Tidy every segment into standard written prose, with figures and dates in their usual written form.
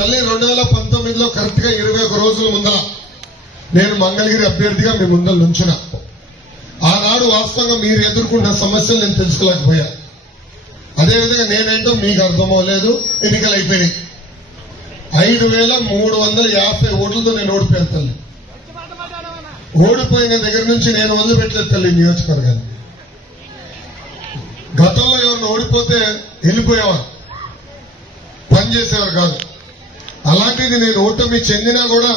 తల్లి 2019లో కరెక్ట్ గా 21 రోజుల ముందర నేను మంగళగిరి అభ్యర్థిగా మీ ముందర నుంచున్నా. ఆనాడు వాస్తవంగా మీరు ఎదుర్కొన్న సమస్యలు నేను తెలుసుకోలేకపోయా. అదేవిధంగా నేనేంటో మీకు అర్థమవలేదు. ఎన్నికలు అయిపోయినాయి. 5350 ఓట్లతో నేను ఓడిపోయాను తల్లి. ఓడిపోయిన దగ్గర నుంచి నేను వదిలిపెట్టలేదు తల్లి నియోజకవర్గాన్ని. గతంలో ఎవరిని ఓడిపోతే వెళ్ళిపోయేవారు, పనిచేసేవారు కాదు. అలాంటిది నేను ఓటమి చెందినా కూడా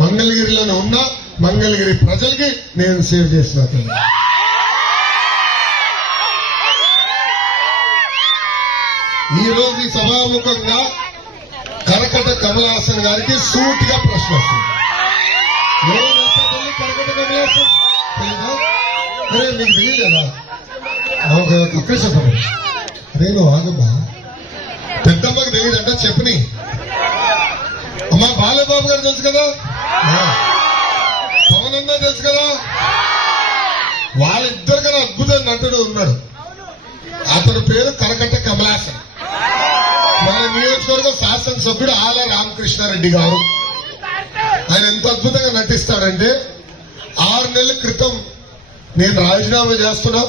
మంగళగిరిలోనే ఉన్నా. మంగళగిరి ప్రజలకి నేను సేవ్ చేసిన తల్లి. ఈ రోజు ఈ సభాముఖంగా కరకట కమలాసన్ గారికి సూటిగా ప్రశ్న వస్తుంది. కరకట కమలాసన్ తెలీదా? అరే మీకు తెలియలేదా? ఒక్క చెప్పండి. అరే నువ్వు ఆగబ్బా, పెద్దమ్మకి తెలియదంట చెప్పని. అమ్మా బాలబాబు గారు తెలుసు కదా, పవన్ అన్న తెలుసు కదా, వాళ్ళిద్దరు కన్నా అద్భుతమైన నటుడు ఉన్నాడు. అతని పేరు కరకట్ట కమలాసన్. మన నియోజకవర్గం శాసనసభ్యుడు ఆల రామకృష్ణారెడ్డి గారు. ఆయన ఎంత అద్భుతంగా నటిస్తాడంటే 6 నెలల క్రితం నేను రాజీనామా చేస్తున్నా,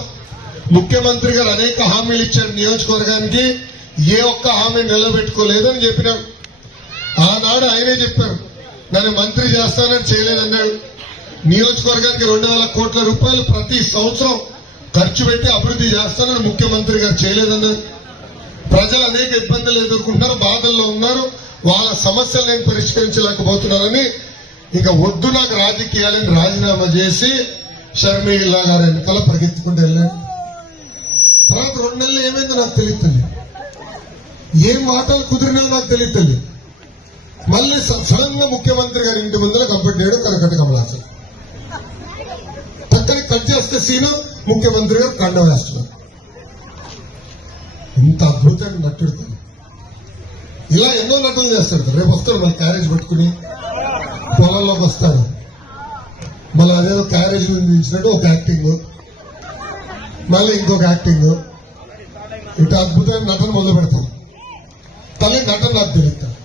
ముఖ్యమంత్రి గారు అనేక హామీలు ఇచ్చాడు నియోజకవర్గానికి, ఏ ఒక్క హామీ నిలబెట్టుకోలేదని చెప్పినాడు. ఆనాడు ఆయనే చెప్పారు నన్ను మంత్రి చేస్తానని చేయలేదన్నాడు. నియోజకవర్గానికి 2000 కోట్ల రూపాయలు ప్రతి సంవత్సరం ఖర్చు పెట్టి అభివృద్ధి చేస్తానని ముఖ్యమంత్రి గారు చేయలేదన్నారు. ప్రజలు అనేక ఇబ్బందులు ఎదుర్కొంటున్నారు, బాధల్లో ఉన్నారు, వాళ్ళ సమస్యలు నేను పరిష్కరించలేకపోతున్నారని ఇంకా వద్దు నాకు రాజకీయాలని రాజీనామా చేసి షర్మిలా గారి ఎన్నికల పరిగెత్తుకుంటూ వెళ్ళాను. తర్వాత 2 నెలలు ఏమైందో నాకు తెలియదు. ఏం మాటలు కుదిరినా నాకు తెలియదు. మళ్ళీ సడన్ గా ముఖ్యమంత్రి గారి ఇంటి ముందర కంప్లీట్ చేయడం కరకట్ట కమలాసన్. పక్కన కట్ చేస్తే సీను ముఖ్యమంత్రి గారు కండ వేస్తున్నారు. ఇంత అద్భుతంగా నట్టుడుతాడు. ఇలా ఎన్నో నటులు చేస్తాడు. రేపు వస్తాడు మళ్ళీ క్యారేజ్ పట్టుకుని పొలంలోకి వస్తాడు. మళ్ళీ అదేదో క్యారేజ్ నిలిచినట్టు ఒక యాక్టింగ్, మళ్ళీ ఇంకొక యాక్టింగ్, ఇటు అద్భుతమైన నటన మొదలు పెడతాం. తల్లి నటన నాకు తెలుస్తాను.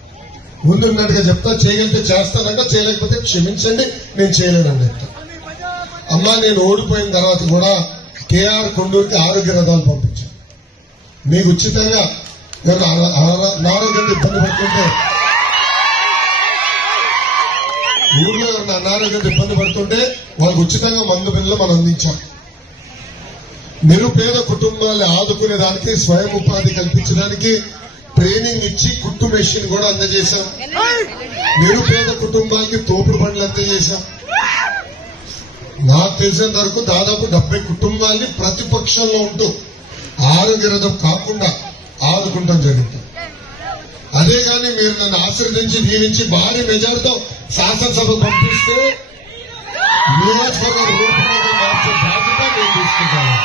ముందున్నట్టుగా చెప్తా, చేయగలిగితే చేస్తానంట, చేయలేకపోతే క్షమించండి నేను చేయలేనని చెప్తా. అమ్మా నేను ఓడిపోయిన తర్వాత కూడా కేఆర్ కొండూరుకి ఆరోగ్య రథాలు పంపించాను. మీకు ఉచితంగా అనారోగ్యంతో ఇబ్బంది పడుతుంటే, ఊర్లో ఎవరైనా అనారోగ్యంతో ఇబ్బంది పడుతుంటే వాళ్ళకి ఉచితంగా మందు బిల్లు మనం అందించాం. నిరుపేద కుటుంబాన్ని ఆదుకునే దానికి, స్వయం ఉపాధి కల్పించడానికి ట్రైనింగ్ ఇచ్చి కుట్టు మెషిన్ కూడా అందజేశాం. నిరుపేద కుటుంబానికి తోపుడు బండ్లు అందజేశాం. నాకు తెలిసినంత వరకు దాదాపు 70 కుటుంబాన్ని ప్రతిపక్షంలో ఉంటూ ఆరోగ్య రథం కాకుండా ఆదుకుంటాం జరుగుతుంది. అదే కానీ మీరు నన్ను ఆశీర్వదించి దీవించి భారీ మెజార్టీతో శాసనసభ పంపిస్తే నియోజకవర్గ రూపురేఖలు మార్చే బాధ్యత నేను తీసుకుంటాను.